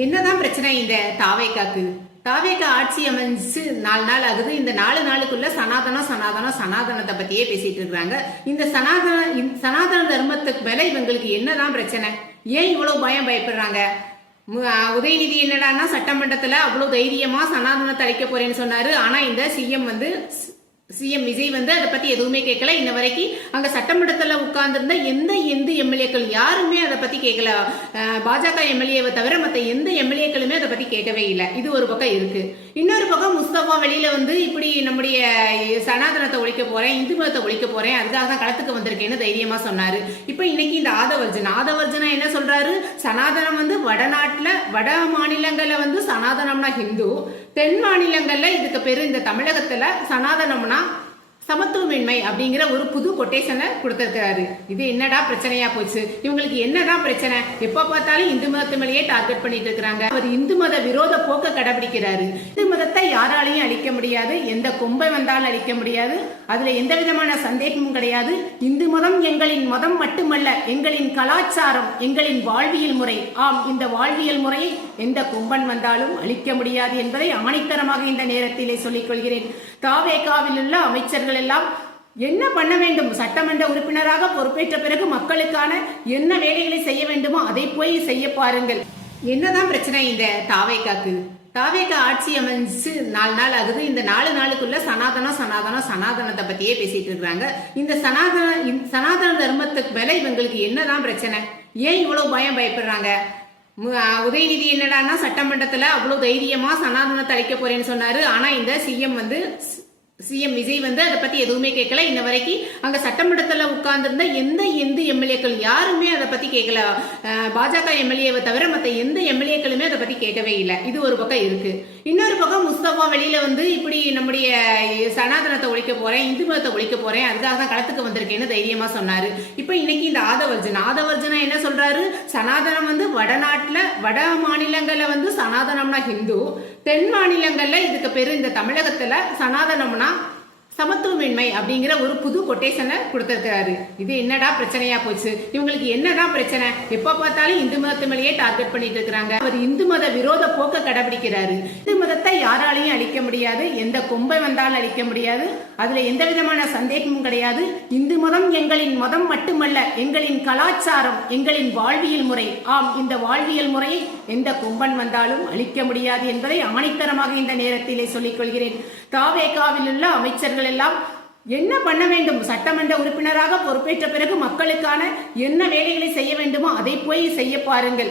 என்னதான் பிரச்சனை இந்த தாவேக்காக்கு? தாவேக்கா ஆட்சி அமைஞ்சு 4 நாள் ஆகுது. இந்த 4 நாளுக்குள்ள சனாதனத்தை பத்தியே பேசிட்டு இருக்காங்க. இந்த சனாதன தர்மத்துக்கு மேல இவங்களுக்கு என்னதான் பிரச்சனை? ஏன் இவ்வளவு பயப்படுறாங்க? உதயநிதி என்னடான்னா சட்டமன்றத்துல அவ்வளவு தைரியமா சனாதனத்தை அழிக்க போறேன்னு சொன்னாரு. ஆனா இந்த சிஎம் விஜய் அதை பத்தி எதுவுமே கேட்கல. இன்ன வரைக்கும் அங்க சட்டமன்றத்துல உட்கார்ந்திருந்த எந்த எம்எல்ஏக்கள் யாருமே அதை பத்தி கேட்கல. பாஜக எம்எல்ஏவை தவிர மத்த எந்த எம்எல்ஏக்களுமே அதை பத்தி கேட்கவே இல்லை. இது ஒரு பக்கம் இருக்கு. இன்னொரு பக்கம் முஸ்தபா வெளியில இப்படி நம்முடைய சனாதனத்தை ஒழிக்க போறேன், இந்து மதத்தை ஒழிக்க போறேன், அதுக்காக தான் களத்துக்கு வந்திருக்கேன்னு தைரியமா சொன்னாரு. இப்ப இன்னைக்கு இந்த ஆதவர்ஜனா என்ன சொல்றாரு? சனாதனம் வட மாநிலங்கள்ல சனாதனம்னா ஹிந்து, தென் மாநிலங்கள்ல இதுக்கு பேரு இந்த தமிழகத்துல சனாதனம்னா சமத்துவமின்மை அப்படிங்கிற ஒரு புது கொட்டேஷனை கொடுத்திருக்கிறாரு. இது என்னடா பிரச்சனையா போச்சு? இவங்களுக்கு என்னதான் பிரச்சனை? எப்ப பார்த்தாலும் இந்து மதத்து மேலேயே டார்கெட் பண்ணிட்டு இருக்கிறாங்க. அவர் இந்து மத விரோத போக்க கடைபிடிக்கிறாரு. இந்து மதத்தை யாராலையும் அழிக்க முடியாது, எந்த கொம்பை வந்தாலும் அழிக்க முடியாது. அதுல எந்த விதமான சந்தேகமும் கிடையாது. இந்து மதம் எங்களின் மதம் மட்டுமல்ல, எங்களின் கலாச்சாரம், எங்களின் வாழ்வியல் முறை. ஆம், இந்த வாழ்வியல் முறையை எந்த கொம்பன் வந்தாலும் அழிக்க முடியாது என்பதை ஆணித்தரமாக இந்த நேரத்திலே சொல்லிக் கொள்கிறேன். தாவேகாவில் உள்ள அமைச்சர்கள் எல்லாம் என்ன பண்ண வேண்டும்? சட்டமன்ற உறுப்பினராக பொறுப்பேற்ற பிறகு மக்களுக்கான என்ன வேலைகளை செய்ய வேண்டுமோ அதை போய் செய்ய பாருங்கள். என்னதான் பிரச்சனை இந்த தாவேக்காக்கு? தாவேக்கா ஆட்சி அமைஞ்சு 4 நாள் ஆகுது. இந்த 4 நாளுக்குள்ள சனாதனத்தை பத்தியே பேசிட்டு இருக்காங்க. இந்த சனாதன தர்மத்துக்கு மேல இவங்களுக்கு என்னதான் பிரச்சனை? ஏன் இவ்வளவு பயப்படுறாங்க? உதயநிதி என்னடான்னா சட்டமன்றத்துல அவ்வளவு தைரியமா சனாதனத்தை அழிக்க போறேன்னு சொன்னாரு. ஆனா இந்த சிஎம் விஜய் அதை பத்தி எதுவுமே கேட்கல. இன்ன வரைக்கும் அங்க சட்டமன்றத்துல உட்கார்ந்திருந்த எந்த எம்எல்ஏக்கள் யாருமே அதை பத்தி கேட்கல. பாஜக எம்எல்ஏவை தவிர மத்த எந்த எம்எல்ஏக்களுமே அதை பத்தி கேட்கவே இல்லை. இது ஒரு பக்கம் இருக்கு. இன்னொரு பக்கம் முஸ்தபா வெளியில இப்படி நம்முடைய சனாதனத்தை ஒழிக்க போறேன், இந்து மதத்தை ஒழிக்க போறேன், அதுக்காக தான் களத்துக்கு வந்திருக்கேன்னு தைரியமா சொன்னாரு. இப்ப இன்னைக்கு இந்த ஆதவர்ஜனா என்ன சொல்றாரு? சனாதனம் வட மாநிலங்கள்ல சனாதனம்னா ஹிந்து, தென் மாநிலங்கள்ல இதுக்கு பேரு இந்த தமிழகத்துல சனாதனம்னா சமத்துவமின்மை அப்படிங்கிற ஒரு புது கொட்டேஷனை கொடுத்திருக்கிறாரு. இது என்னடா பிரச்சனையா போச்சு? இவங்களுக்கு என்னதான் பிரச்சனை? எப்ப பார்த்தாலும் இந்து மதத்து மேலேயே டார்கெட் பண்ணிட்டு இருக்கிறாங்க. அவர் இந்து மத விரோத போக்க கடைபிடிக்கிறாரு. இந்து மதத்தை யாராலையும் அழிக்க முடியாது, எந்த கொம்பை வந்தாலும் அழிக்க முடியாது. அதுல எந்த விதமான சந்தேகமும் கிடையாது. இந்து மதம் எங்களின் மதம் மட்டுமல்ல, எங்களின் கலாச்சாரம், எங்களின் வாழ்வியல் முறை. ஆம், இந்த வாழ்வியல் முறையை எந்த கொம்பன் வந்தாலும் அழிக்க முடியாது என்பதை ஆணித்தரமாக இந்த நேரத்திலே சொல்லிக் கொள்கிறேன். தாவேகாவில் உள்ள அமைச்சர்கள் எல்லாம் என்ன பண்ண வேண்டும்? சட்டமன்ற உறுப்பினராக பொறுப்பேற்ற பிறகு மக்களுக்கான என்ன வேலைகளை செய்ய வேண்டுமோ அதை போய் செய்ய பாருங்கள்.